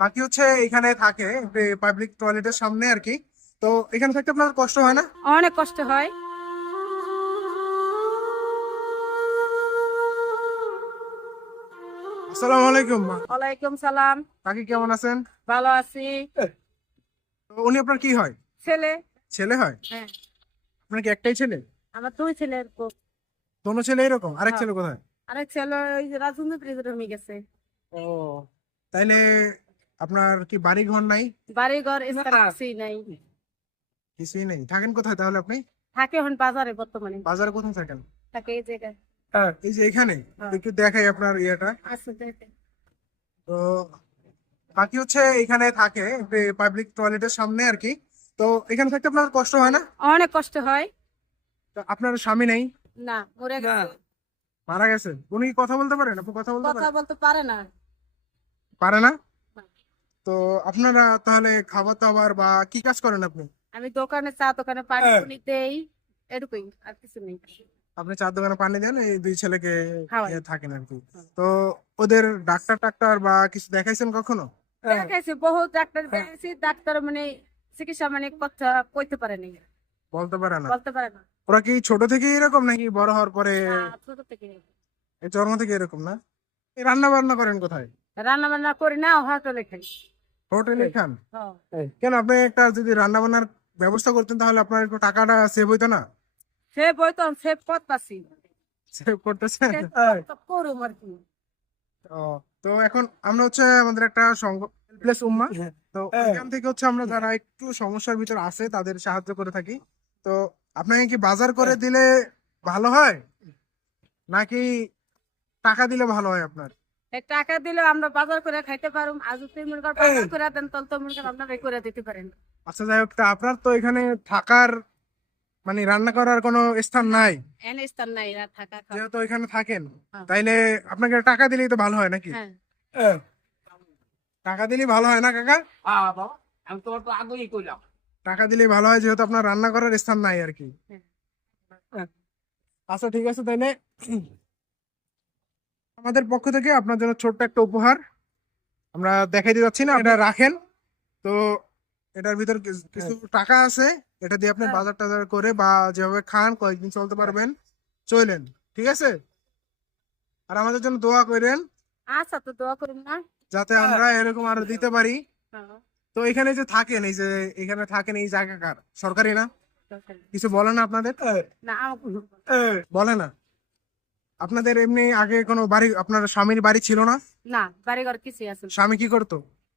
বাকি হচ্ছে এখানে থাকে পাবলিক টয়লেটের সামনে আর কি। তো এখানে থাকতে আপনার কষ্ট হয় না? অনেক কষ্ট হয়। আসসালামু আলাইকুম মা। ওয়ালাইকুম সালাম। কাকি কেমন আছেন? ভালো আছি। তো উনি আপনার কি হয়? ছেলে। ছেলে হয়? হ্যাঁ, আপনার কি একটাই ছেলে? আমার দুই ছেলের দোনো ছেলে এরকম? আরেক ছেলে কোথায়? আরেক ছেলে ওই যে রাজেন্দ্র প্রেসিডেন্ট হয়ে গেছে। ও, তাইলে আপনার কি বাড়ি ঘর নাই? বাড়ি ঘর স্থান কিছুই নাই। কিছুই নেই, থাকেন কোথায় তাহলে আপনি? থাকে এখন বাজারে বর্তমানে। বাজারে কোথায় থাকেন? থাকে এই জায়গায়। এই যে এখানে হ্যাঁ। একটু দেখাই আপনার ইয়েটা। আছে দেখেন। তো বাকি হচ্ছে এখানে থাকে পাবলিক টয়লেটের সামনে আর কি। তো এখানে থাকতে আপনার কষ্ট হয় না? অনেক কষ্ট হয়। তো আপনার স্বামী নেই? না, মরে গেছে। মারা গেছে। উনি কি কথা বলতে পারেন? আপনি কথা বলতে কথা পারেন? বলতে পারে না। পারে না? তো আপনারা তাহলে খাবার দাবার বা কি কাজ করেন আপনি? আমি দোকানে দোকানে পানি পুনি দেই, এটুকুই, আর কিছু নেই। আপনি চার দোকানে পানি দেন, এই দুই ছেলেকে খাওয়াই। থাকেন আর কি। তো ওদের ডাক্তার টাক্তার বা কিছু দেখাইছেন কখনো? দেখাইছি, বহুত ডাক্তার দেখাইছি, ডাক্তার মানে চিকিৎসা মানে কথা কইতে পারে নাই, বলতে পারে না? বলতে পারে না। ওরা কি ছোট থেকে এরকম নাকি বড় হওয়ার পরে? ছোট থেকে এই জন্ম থেকে এরকম না? এই রান্না বান্না করেন কোথায়? রান্না বান্না করি না, হোটেলে খাই। হোটেলে খান? হ্যাঁ। কেন, আপনি একটা যদি রান্না বান্নার ব্যবস্থা করতেন তাহলে আপনার একটু টাকাটা সেভ হইতো না? সে বই তো সে পথ পাচ্ছি, সেভ করতেছেন? করুম আর কি। ও, তো এখন আমরা হচ্ছে আমাদের একটা সংঘ প্লেস উম্মা। তো এখান থেকে হচ্ছে আমরা যারা একটু সমস্যার ভিতর আছে তাদের সাহায্য করে থাকি। তো আপনাকে কি বাজার করে দিলে ভালো হয় নাকি টাকা দিলে ভালো হয় আপনার? এই টাকা দিলে আমরা বাজার করে খাইতে পারুম, আর যদি মনে করেন বাজার করে দেন তাহলে তো মনে করেন আপনারা করে দিতে পারেন। আচ্ছা, যাই হোক, তা আপনার তো এখানে থাকার মানে রান্না করার কোনো স্থান নাই, এনে স্থান নাই রাত থাকা খাওয়া। যেহেতু এখানে থাকেন, হ্যাঁ। তাইলে আপনাকে টাকা দিলেই তো ভালো হয় নাকি? হ্যাঁ। টাকা দিলেই ভালো হয় না কাকা? বাবা, আমি তোমার তো আগেই কইলাম। টাকা দিলেই ভালো হয়, যেহেতু আপনার রান্না করার স্থান নাই আর কি। হ্যাঁ। আচ্ছা, ঠিক আছে, তাইলে আমাদের পক্ষ থেকে আপনার জন্য ছোট্ট একটা উপহার আমরা দেখাইতে যাচ্ছি না, এটা রাখেন। তো এটার ভিতর কিছু টাকা আছে, এটা দিয়ে আপনি বাজার টাজার করে বা যেভাবে খান কয়েকদিন চলতে পারবেন, চলেন, ঠিক আছে? আর আমাদের জন্য দোয়া করেন আচ্ছা, তো দোয়া করুন না। যাতে আমরা এরকম আরো দিতে পারি। হ্যাঁ। তো এখানে যে থাকেন, এই যে এখানে থাকেন, এই জায়গা কার? সরকারি না? কিছু বলে না আপনাদের? না, বলে না? আপনাদের এমনি আগে কোনো বাড়ি, আপনার স্বামীর বাড়ি ছিল না? না, বাড়ি ঘর কিছু আছে না। স্বামী কি করতো?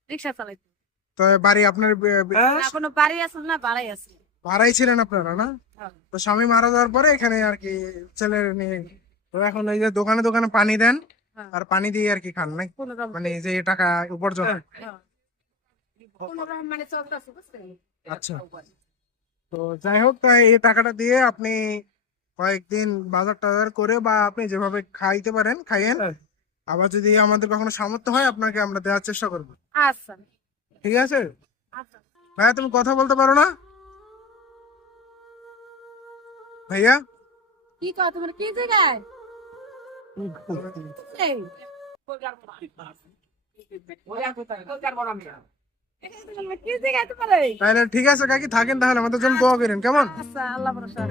রিক্সা চালাইতো। তো বাড়ি আপনার না, কোনো বাড়ি আছে না, ভাড়াই আছে। ভাড়াই ছিলেন আপনারা না? হ্যাঁ। তো স্বামী মারা যাওয়ার পরে এখানে আর কি ছেলে নিয়ে, তো এখন এই যে দোকানে দোকানে পানি দেন হ্যাঁ। আর পানি দিয়ে আর কি খান নাকি? কোনো রকম। মানে যে টাকা উপার্জন। হ্যাঁ। কোনো রকম মানে চলতেছে, বুঝছেন? আচ্ছা, তো যাই হোক, তাই এই টাকাটা দিয়ে আপনি কয়েকদিন বাজার টাজার করে বা আপনি যেভাবে খাইতে পারেন খাইয়েন। আবার যদি আমাদের কখনো সামর্থ্য হয় আপনাকে আমরা দেওয়ার চেষ্টা করবো, আচ্ছা। ঠিক আছে? আচ্ছা। ভাইয়া, তুমি কথা বলতে পারো না? ভাইয়া, কি কও তোমার, কি জায়গায়? এই, এখানে তোমার কি জায়গায় তোমার? তাহলে ঠিক আছে কাকি, থাকেন তাহলে, আমাদের জন্য দোয়া করেন, কেমন? আচ্ছা, আল্লাহ ভরসা।